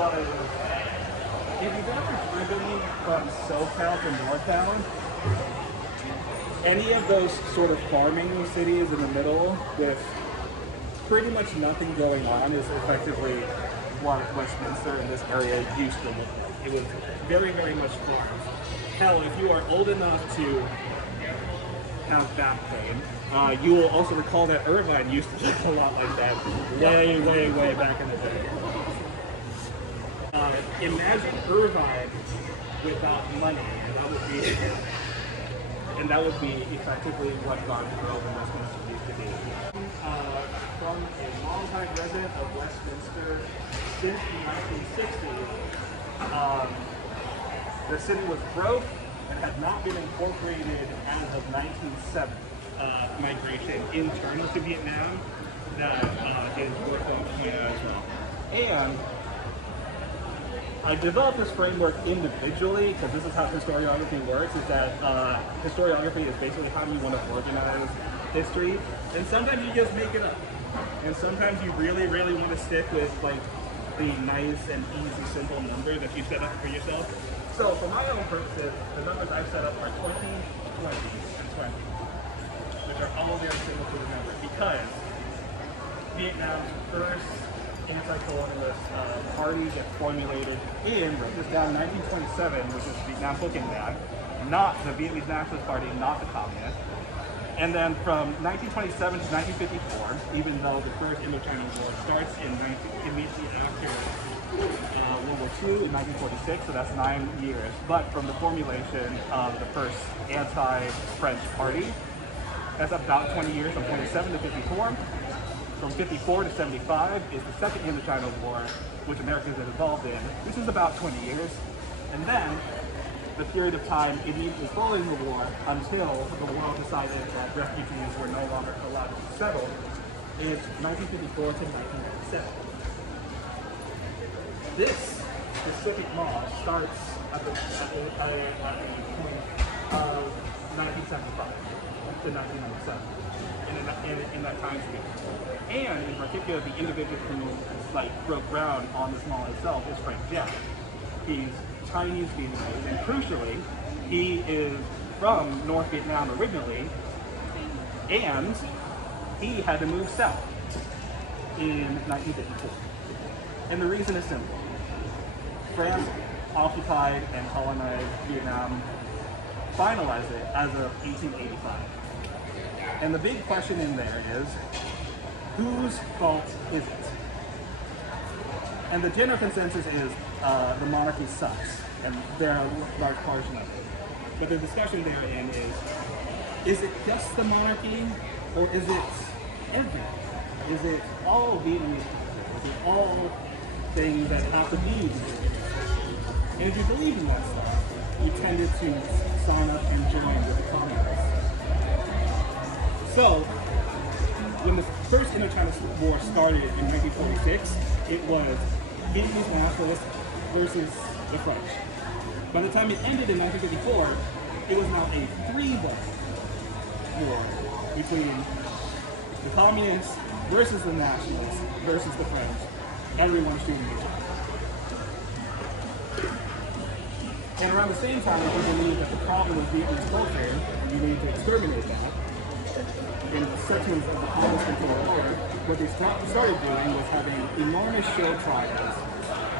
because if you've ever driven from SoCal to NorCal, any of those sort of farming cities in the middle with pretty much nothing going on is effectively what Westminster in this area used to look like. It was very, very much farms. Hell, if you are old enough to have back pain, you will also recall that Irvine used to look a lot like that way, way, way back in the day. Imagine Irvine without money, and that would be effectively what Garden Grove and Westminster used to be. From a long-time resident of Westminster since the 1960s, the city was broke and had not been incorporated as of 1970. Migration internally to Vietnam that is worth pointing out as well. And I developed this framework individually because this is how historiography works, is that historiography is basically how you want to organize history. And sometimes you just make it up. And sometimes you really, really want to stick with like the nice and easy, simple number that you set up for yourself. So for my own purposes, the numbers I've set up are 20, 20, and 20, which are all very similar to the number because Vietnam's first anti-colonialist party gets formulated in, write this down, 1927, which is Vietnam Cooking Bag, not the Vietnamese Nationalist Party, not the Communists. And then from 1927 to 1954, even though the first Indochina War starts immediately after World War II in 1946, so that's 9 years. But from the formulation of the first anti-French party, that's about 20 years, from 27 to 54. From 54 to 75 is the second Indochina War, which America is involved in. This is about 20 years. And then the period of time immediately following the war until the world decided that refugees were no longer allowed to be settled is 1954 to 1997. This specific law starts at the point of 1975 to 1997 in that time span. And in particular, the individual who broke ground on this law itself is Frank Jack. He's Chinese Vietnamese, and crucially, he is from North Vietnam originally, and he had to move south in 1954. And the reason is simple. France occupied and colonized Vietnam, finalized it as of 1885. And the big question in there is, whose fault is it? And the general consensus is the monarchy sucks, and they're a large portion of it. But the discussion therein is it just the monarchy, or is it everything? Is it all Vietnamese people? Is it all things that have to be Vietnamese? And if you believe in that stuff, you tended to sign up and join with the communists. So, when the first Indochina War started in 1946, it was Vietnamese nationalists versus the French. By the time it ended in 1954, it was now a three-way war between the communists versus the nationalists versus the French. Everyone shooting each other. And around the same time, we believe that the problem with Vietnamese culture, and you need to exterminate that, in sections of the Communist control war, what they started doing was having enormous show trials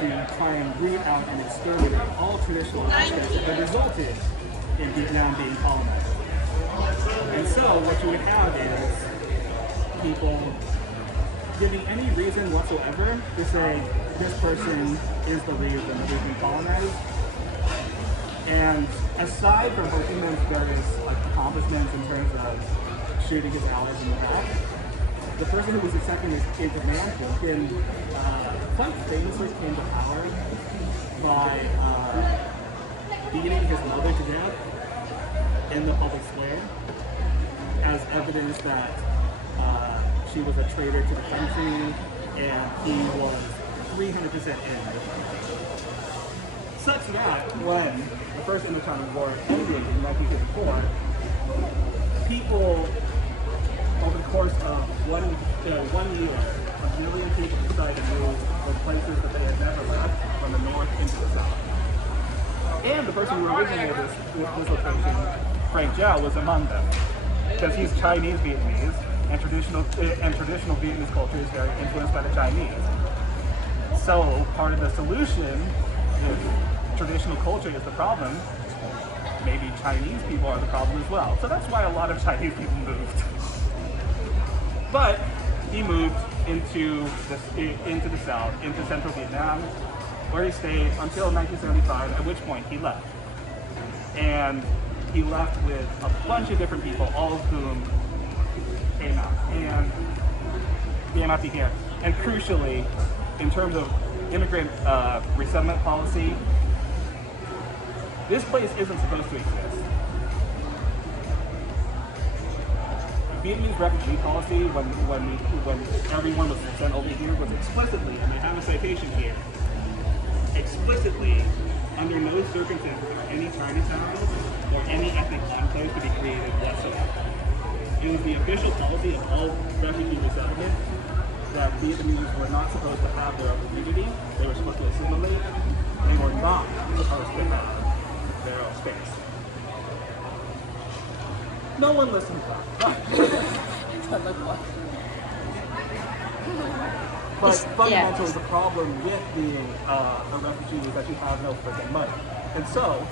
to try and root out and exterminate all traditional aspects that resulted in Vietnam being colonized. And so what you would have is people giving any reason whatsoever to say this person is the reason that we've been colonized. And aside from Ho Chi Minh's various accomplishments in terms of shooting his allies in the back, the person who was second in command Wilkin quite famously came to power by beating his mother to death in the public square as evidence that she was a traitor to the country and he was 300% in. Such that when the first Indochina War ended in 1954, people over the course of 1 year, a million people decided to move from places that they had never left And the person who originated this location, Frank Zhao, was among them. Because he's Chinese Vietnamese, and traditional Vietnamese culture is very influenced by the Chinese. So part of the solution, if traditional culture is the problem, maybe Chinese people are the problem as well. So that's why a lot of Chinese people moved. But he moved into the south, into central Vietnam, where he stayed until 1975, at which point he left. And he left with a bunch of different people, all of whom came out to here. And crucially, in terms of immigrant resettlement policy, this place isn't supposed to exist. Vietnamese refugee policy, when everyone was sent over here, was explicitly, and I have a citation here, explicitly, under no circumstances are any Chinatowns or any ethnic enclaves to be created whatsoever. It was the official policy of all refugee resettlement that Vietnamese were not supposed to have their own community, they were supposed to assimilate, they were not supposed to have their own space. No one listened to that. But fundamentally, the problem with being a refugee is that you have no freaking money. And so,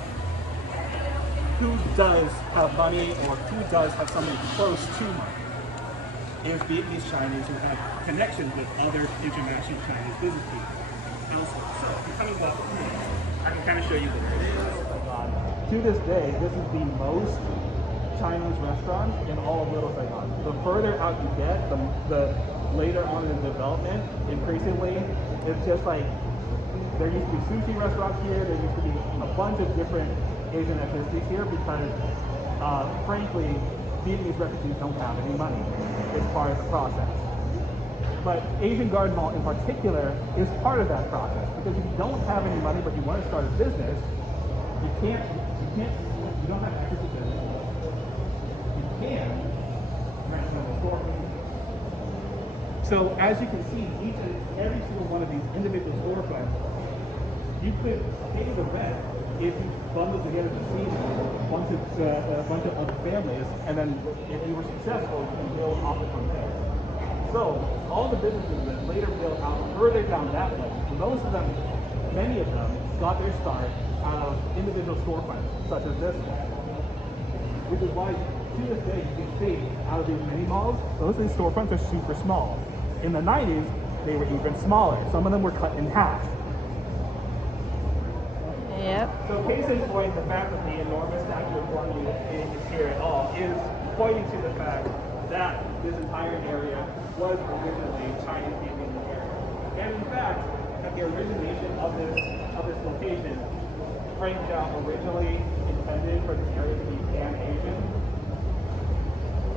who does have money, or who does have somebody close to money, is Vietnamese Chinese who have connections with other international Chinese business people elsewhere. So, I can kind of show you where it is. To this day, this is the most Chinese restaurant in all of Little Saigon. The further out you get, the later on in the development, increasingly, it's just like, there used to be sushi restaurants here, there used to be a bunch of different Asian ethnicities here because, frankly, Vietnamese refugees don't have any money. It's part of the process. But Asian Garden Mall in particular is part of that process, because if you don't have any money but you want to start a business, you don't have access to business. You can rent another store. So as you can see, each and every single one of these individual storefronts, you could pay the rent if you bundled together the seed a bunch of other families, and then if you were successful, you can build off it from there. So all the businesses that later built out further down that way, most of them, many of them, got their start out of individual storefronts, such as this one. Which is why, to this day, you can see out of these mini malls, those of these storefronts are super small. In the 90s, they were even smaller. Some of them were cut in half. Yep. So case in point, the fact that the enormous statue of Guan Yu is here at all is pointing to the fact that this entire area was originally Chinese Vietnamese area. And in fact, at the origination of this location, Frank Zhao originally intended for this area to be Pan-Asian.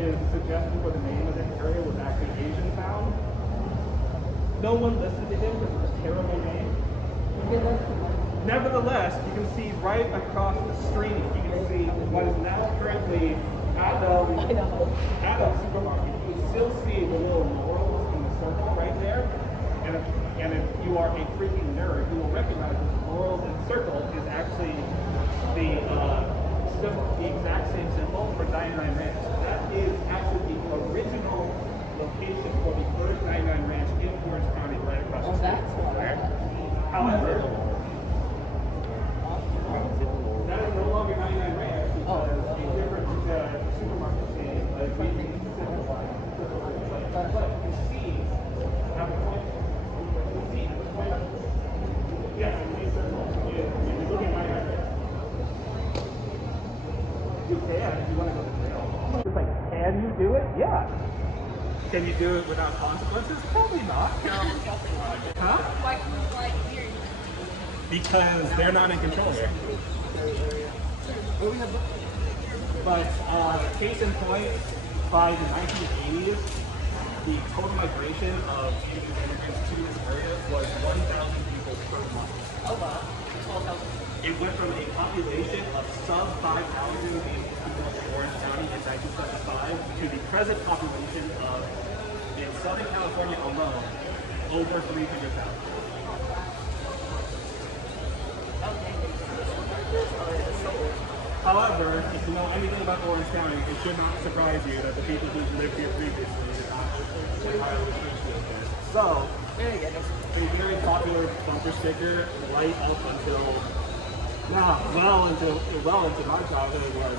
His suggestion for the name of this area was actually Asian Town. No one listened to him because it was a terrible name. Nevertheless, you can see right across the street, you can see what is now currently Adam supermarket. You can still see the little laurels in the circle right there. And if you are a freaking nerd, you will recognize that the laurels in the circle is actually the exact same symbol for 99 Ranch. That is actually the original location for the first 99 Ranch in Orange County, right across the street. However, that is no longer 99 Ranch because a different supermarket chain, like but you can see at the point, yes, you're looking at 99 Ranch. You can if you want to go to jail. It's like, can you do it? Yeah. Can you do it without consequences? Probably not. Huh? Because they're not in control there. But case in point, by the 1980s, the total migration of Asian immigrants to this area was 1,000 people per month. Oh wow. It went from a population of sub 5,000 in Orange County in 1975 to the present population of, in Southern California alone, over 300,000. Okay. However, if you know anything about Orange County, it should not surprise you that the people who lived here previously did not entirely appreciate this. So, a very popular bumper sticker right up until now, well into my childhood was,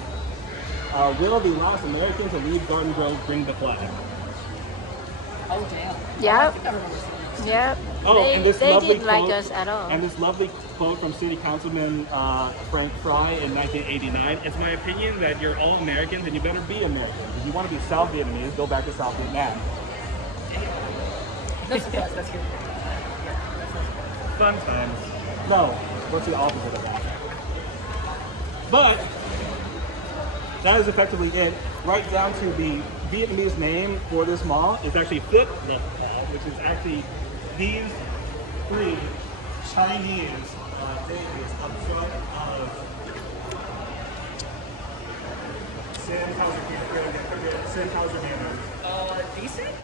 will the last Americans to leave Garden Grove bring the flag? Oh, damn. Yep. I think I remember seeing this. Yep. Oh, and this they lovely didn't like quote, us at all. And this lovely quote from City Councilman Frank Fry in 1989. It's my opinion that you're all Americans and you better be Americans. If you want to be South Vietnamese, go back to South Vietnam. That's good. Yeah, that's Fun times. No, what's the opposite of that? But that is effectively it. Right down to the Vietnamese name for this mall. It's actually Foot Look Mall, which is actually these three Chinese babies up front of Saigon, Vietnam. decent?